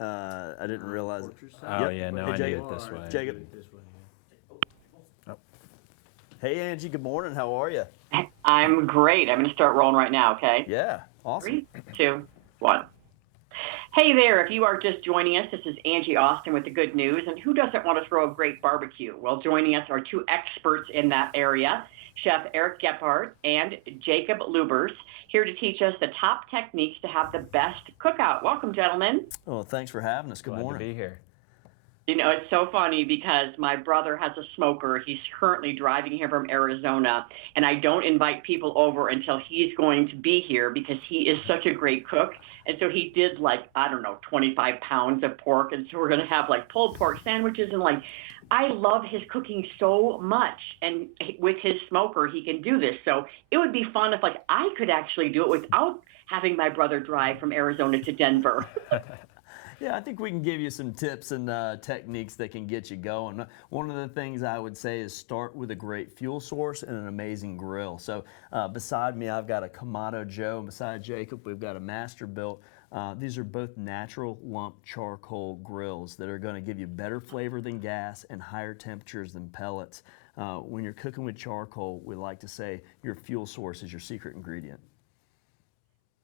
I didn't realize it. Oh, Yep. yeah, no, Hey, I need Jacob. it this way. Jacob. Oh. Hey, Angie. Good morning. How are you? I'm great. I'm going to start rolling right now, okay? Yeah. Awesome. 3, 2, 1. Hey there, if you are just joining us, this is Angie Austin with the good news. And who doesn't want to throw a great barbecue? Well, joining us are two experts in that area, Chef Eric Gephart and Jacob Lubbers, here to teach us the top techniques to have the best cookout. Welcome, gentlemen. Well, thanks for having us. Good Glad morning. to be here. You know, it's so funny because my brother has a smoker. He's currently driving here from Arizona, and I don't invite people over until he's going to be here because he is such a great cook. And so he did like, I don't know, 25 pounds of pork. And so we're going to have like pulled pork sandwiches. And like, I love his cooking so much. And with his smoker, he can do this. So it would be fun if like I could actually do it without having my brother drive from Arizona to Denver. Yeah, I think we can give you some tips and techniques that can get you going. One of the things I would say is start with a great fuel source and an amazing grill. So beside me, I've got a Kamado Joe. Beside Jacob, we've got a Masterbuilt. These are both natural lump charcoal grills that are going to give you better flavor than gas and higher temperatures than pellets. When you're cooking with charcoal, we like to say your fuel source is your secret ingredient.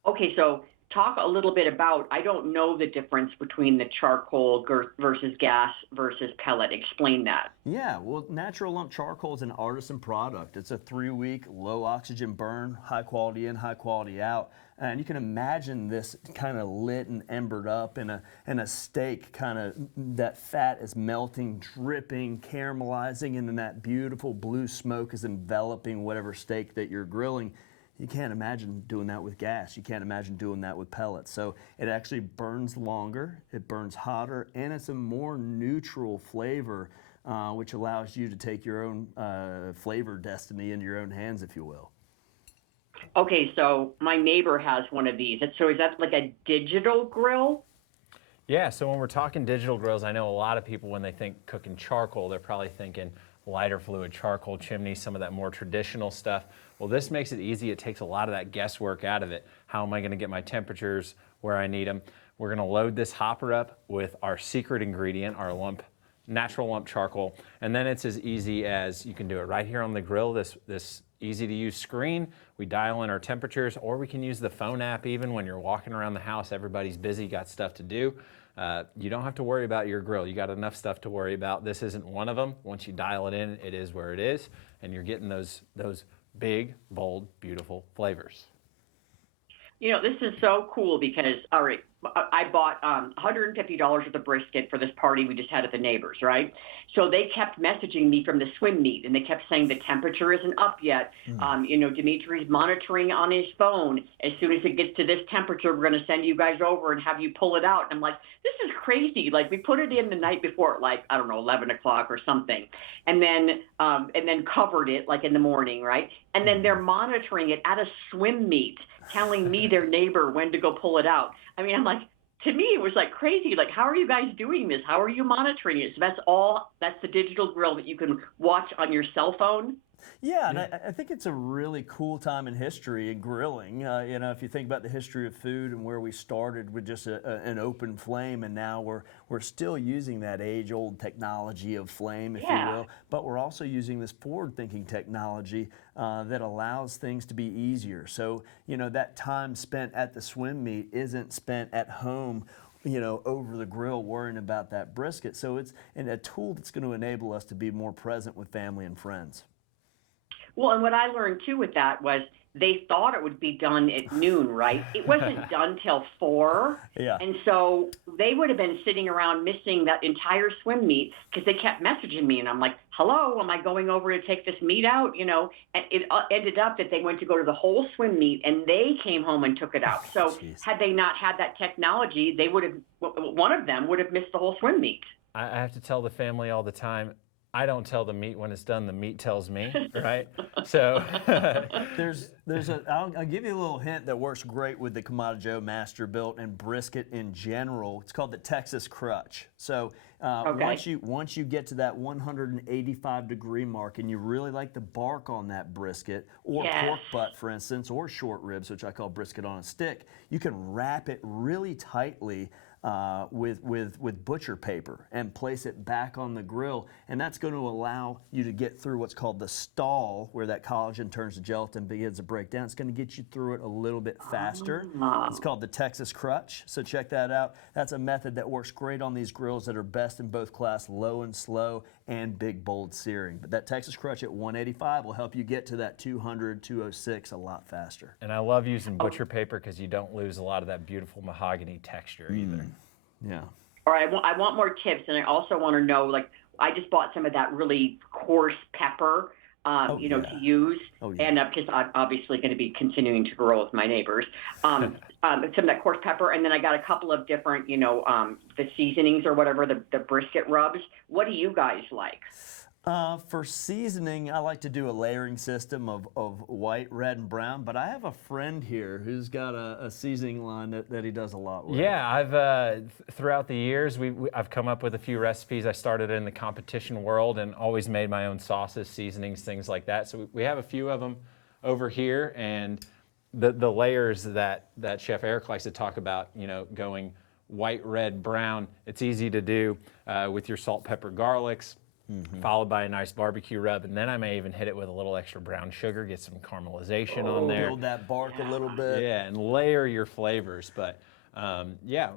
Okay, so talk a little bit about, I don't know the difference between the charcoal versus gas versus pellet. Explain that. Yeah, well, natural lump charcoal is an artisan product. It's a 3-week low oxygen burn, high quality in, high quality out. And you can imagine this kind of lit and embered up in a steak, kind of that fat is melting, dripping, caramelizing, and then that beautiful blue smoke is enveloping whatever steak that you're grilling. You can't imagine doing that with gas. You can't imagine doing that with pellets. So it actually burns longer, it burns hotter, and it's a more neutral flavor, which allows you to take your own flavor destiny into your own hands, if you will. Okay, so my neighbor has one of these. So is that like a digital grill? Yeah, so when we're talking digital grills, I know a lot of people, when they think cooking charcoal, they're probably thinking lighter fluid charcoal chimney, some of that more traditional stuff. Well, this makes it easy. It takes a lot of that guesswork out of it. How am I going to get my temperatures where I need them? We're going to load this hopper up with our secret ingredient, our natural lump charcoal, and then it's as easy as you can do it right here on the grill, this easy to use screen. We dial in our temperatures, or we can use the phone app even when you're walking around the house. Everybody's busy, got stuff to do. You don't have to worry about your grill. You got enough stuff to worry about. This isn't one of them. Once you dial it in, it is where it is, and you're getting those big, bold, beautiful flavors. You know, this is so cool because, all right, I bought $150 worth of brisket for this party we just had at the neighbors, right? So they kept messaging me from the swim meet, and they kept saying the temperature isn't up yet. You know, Dimitri's monitoring on his phone. As soon as it gets to this temperature, we're going to send you guys over and have you pull it out. And I'm like, this is crazy. Like, we put it in the night before, like, I don't know, 11 o'clock or something, and then covered it, like, in the morning, right? And then they're monitoring it at a swim meet, telling me, their neighbor, when to go pull it out. I mean, I'm like, to me, it was like crazy. Like, how are you guys doing this? How are you monitoring it? So that's the digital grill that you can watch on your cell phone. Yeah, and I think it's a really cool time in history in grilling. You know, if you think about the history of food and where we started with just an open flame, and now we're still using that age-old technology of flame, if you will, but we're also using this forward-thinking technology that allows things to be easier. So, you know, that time spent at the swim meet isn't spent at home, you know, over the grill worrying about that brisket. So it's a tool that's going to enable us to be more present with family and friends. Well, and what I learned too with that was they thought it would be done at noon, right? It wasn't done till 4. Yeah. And so they would have been sitting around missing that entire swim meet because they kept messaging me. And I'm like, hello, am I going over to take this meat out? You know, and it ended up that they went to go to the whole swim meet and they came home and took it out. So had they not had that technology, they would have, one of them would have missed the whole swim meet. I have to tell the family all the time, I don't tell the meat when it's done, the meat tells me, right? So I'll give you a little hint that works great with the Kamado Joe Masterbuilt and brisket in general. It's called the Texas Crutch. So once you get to that 185-degree mark and you really like the bark on that brisket, or pork butt, for instance, or short ribs, which I call brisket on a stick, you can wrap it really tightly with butcher paper and place it back on the grill, and that's going to allow you to get through what's called the stall, where that collagen turns to gelatin and begins to break down. It's going to get you through it a little bit faster. It's called the Texas Crutch, so check that out. That's a method that works great on these grills that are best in both class, low and slow, and big bold searing. But that Texas Crutch at 185 will help you get to that 200, 206 a lot faster. And I love using butcher paper because you don't lose a lot of that beautiful mahogany texture either. Yeah. All right, I want more tips, and I also want to know, like, I just bought some of that really coarse pepper, to use, and because I'm obviously going to be continuing to grow with my neighbors. Some of that coarse pepper, and then I got a couple of different, the seasonings or whatever, the brisket rubs. What do you guys like? For seasoning, I like to do a layering system of white, red, and brown, but I have a friend here who's got a seasoning line that he does a lot with. Yeah, I've throughout the years, I've come up with a few recipes. I started in the competition world and always made my own sauces, seasonings, things like that. So we have a few of them over here, and the layers that Chef Eric likes to talk about, going white, red, brown, it's easy to do with your salt, pepper, garlics. Followed by a nice barbecue rub, and then I may even hit it with a little extra brown sugar, get some caramelization on there. Build that bark a little bit. Yeah, and layer your flavors. But yeah.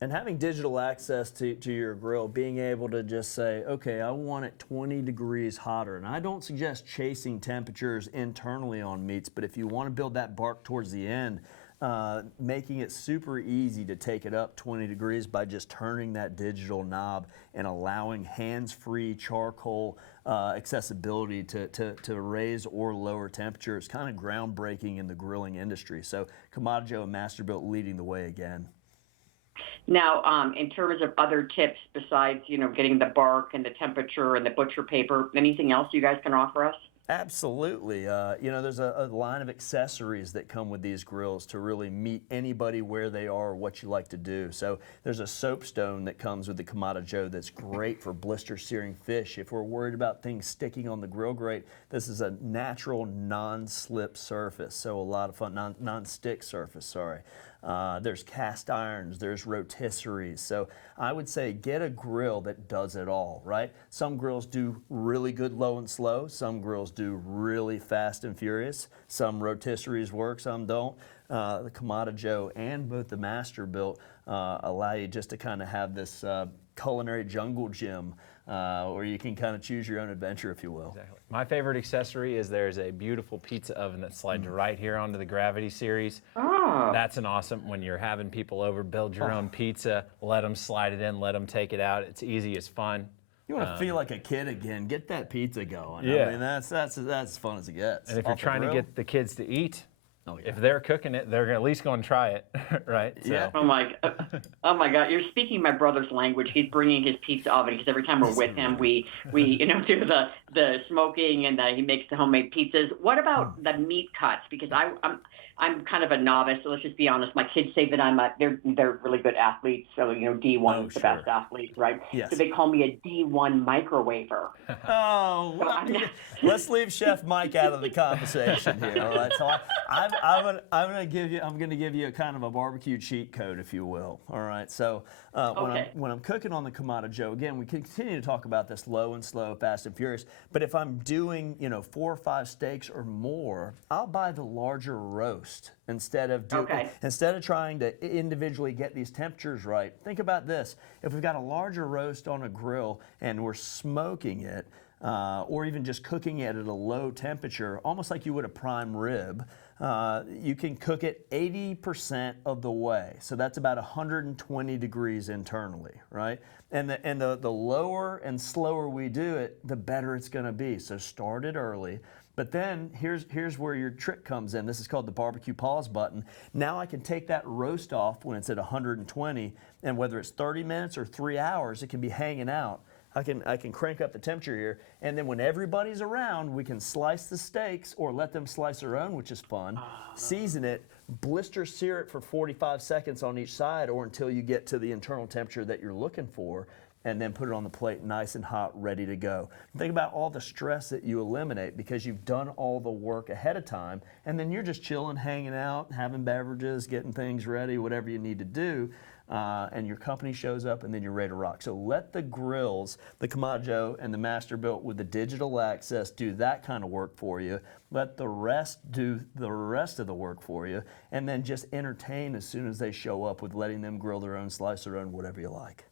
And having digital access to your grill, being able to just say, okay, I want it 20 degrees hotter. And I don't suggest chasing temperatures internally on meats, but if you want to build that bark towards the end, making it super easy to take it up 20 degrees by just turning that digital knob and allowing hands-free charcoal accessibility to raise or lower temperature is kind of groundbreaking in the grilling industry. So Kamado Joe and Masterbuilt leading the way again. Now, in terms of other tips besides, getting the bark and the temperature and the butcher paper, anything else you guys can offer us? Absolutely. There's a line of accessories that come with these grills to really meet anybody where they are or what you like to do. So there's a soapstone that comes with the Kamado Joe that's great for blister searing fish. If we're worried about things sticking on the grill grate, this is a natural non-slip surface. So a lot of fun, non-stick surface, sorry. There's cast irons, there's rotisseries. So I would say get a grill that does it all, right? Some grills do really good low and slow. Some grills do really fast and furious. Some rotisseries work, some don't. The Kamado Joe and both the Masterbuilt allow you just to kind of have this culinary jungle gym where you can kind of choose your own adventure, if you will. Exactly. My favorite accessory is there's a beautiful pizza oven that slides right here onto the Gravity series. Oh. That's an awesome, when you're having people over, build your own pizza, let them slide it in, let them take it out. It's easy, it's fun. You want to feel like a kid again, get that pizza going. Yeah. I mean, that's as fun as it gets. And if you're trying to get the kids to eat, yeah. if they're cooking it, they're at least going to try it, right? Yeah. Oh my God! You're speaking my brother's language. He's bringing his pizza oven because every time we're with him, we do the smoking and he makes the homemade pizzas. What about the meat cuts? Because I'm kind of a novice, so let's just be honest. My kids say that they're really good athletes, so D1 is the best athlete, right? Yes. So they call me a D1 microwaver. Oh, well, let's leave Chef Mike out of the conversation here. All right, so I'm gonna give you a kind of a barbecue cheat code, if you will. All right, so when I'm cooking on the Kamado Joe, again, we continue to talk about this low and slow, fast and furious. But if I'm doing 4 or 5 steaks or more, I'll buy the larger roast instead of trying to individually get these temperatures right. Think about this: if we've got a larger roast on a grill and we're smoking it, or even just cooking it at a low temperature, almost like you would a prime rib, you can cook it 80% of the way. So that's about 120 degrees internally, right? And the lower and slower we do it, the better it's going to be. So start it early. But then here's where your trick comes in. This is called the barbecue pause button. Now I can take that roast off when it's at 120, and whether it's 30 minutes or 3 hours, it can be hanging out. I can crank up the temperature here, and then when everybody's around, we can slice the steaks or let them slice their own, which is fun. Season it, blister sear it for 45 seconds on each side or until you get to the internal temperature that you're looking for, and then put it on the plate nice and hot, ready to go. Think about all the stress that you eliminate because you've done all the work ahead of time, and then you're just chilling, hanging out, having beverages, getting things ready, whatever you need to do. and your company shows up, and then you're ready to rock. So let the grills, the Camacho and the Masterbuilt with the digital access, do that kind of work for you. Let the rest do the rest of the work for you, and then just entertain as soon as they show up with letting them grill their own, slice their own, whatever you like.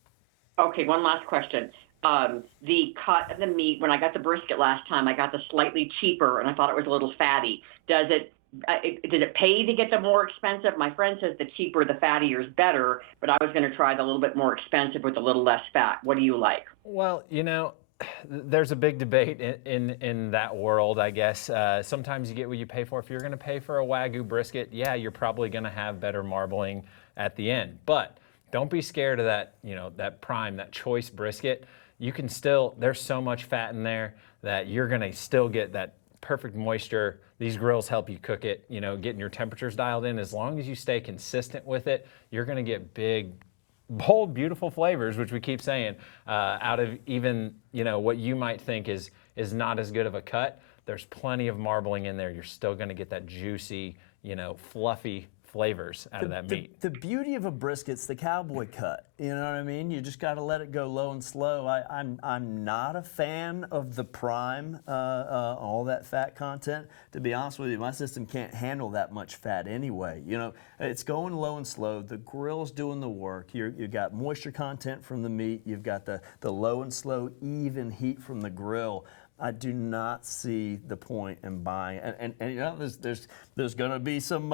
Okay, one last question. The cut of the meat, when I got the brisket last time, I got the slightly cheaper, and I thought it was a little fatty. Did it pay to get the more expensive? My friend says the cheaper, the fattier is better, but I was going to try the little bit more expensive with a little less fat. What do you like? Well, there's a big debate in that world, I guess. Sometimes you get what you pay for. If you're going to pay for a Wagyu brisket, yeah, you're probably going to have better marbling at the end. But don't be scared of that, that prime, that choice brisket. You can still, there's so much fat in there that you're going to still get that perfect moisture. These grills help you cook it, getting your temperatures dialed in. As long as you stay consistent with it, you're going to get big, bold, beautiful flavors, which we keep saying, out of even, what you might think is not as good of a cut. There's plenty of marbling in there. You're still going to get that juicy, fluffy flavors out of that meat. The beauty of a brisket's the cowboy cut. You know what I mean? You just got to let it go low and slow. I'm not a fan of the prime, all that fat content. To be honest with you, my system can't handle that much fat anyway. It's going low and slow. The grill's doing the work. You've got moisture content from the meat. You've got the low and slow, even heat from the grill. I do not see the point in buying, and there's going to be some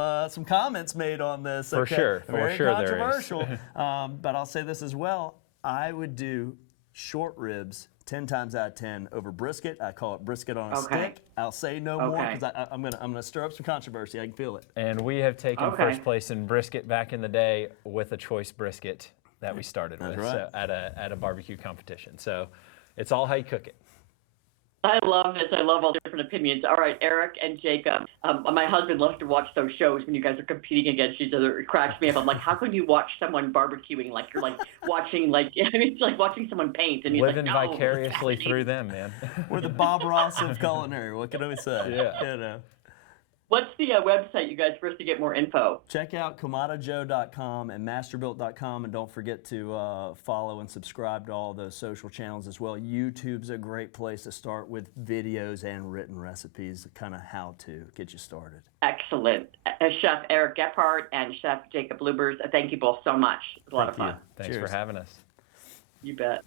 comments made on this. For sure, very controversial. There is. But I'll say this as well: I would do short ribs 10 times out of 10 over brisket. I call it brisket on a stick. I'll say no more because I'm gonna stir up some controversy. I can feel it. And we have taken first place in brisket back in the day with a choice brisket that we started with so at a barbecue competition. So it's all how you cook it. I love this. I love all different opinions. All right, Eric and Jacob. My husband loves to watch those shows when you guys are competing against each other. It cracks me up. I'm like, how can you watch someone barbecuing like you're like watching it's like watching someone paint and he's living like, no, vicariously through them, man. We're the Bob Ross of culinary. What can I say? Yeah. What's the website, you guys, for us to get more info? Check out KamatoJoe.com and Masterbuilt.com, and don't forget to follow and subscribe to all those social channels as well. YouTube's a great place to start with videos and written recipes, kind of how to get you started. Excellent. Chef Eric Gephart and Chef Jacob Lubbers, thank you both so much. It was a lot of fun. Thanks for having us. You bet.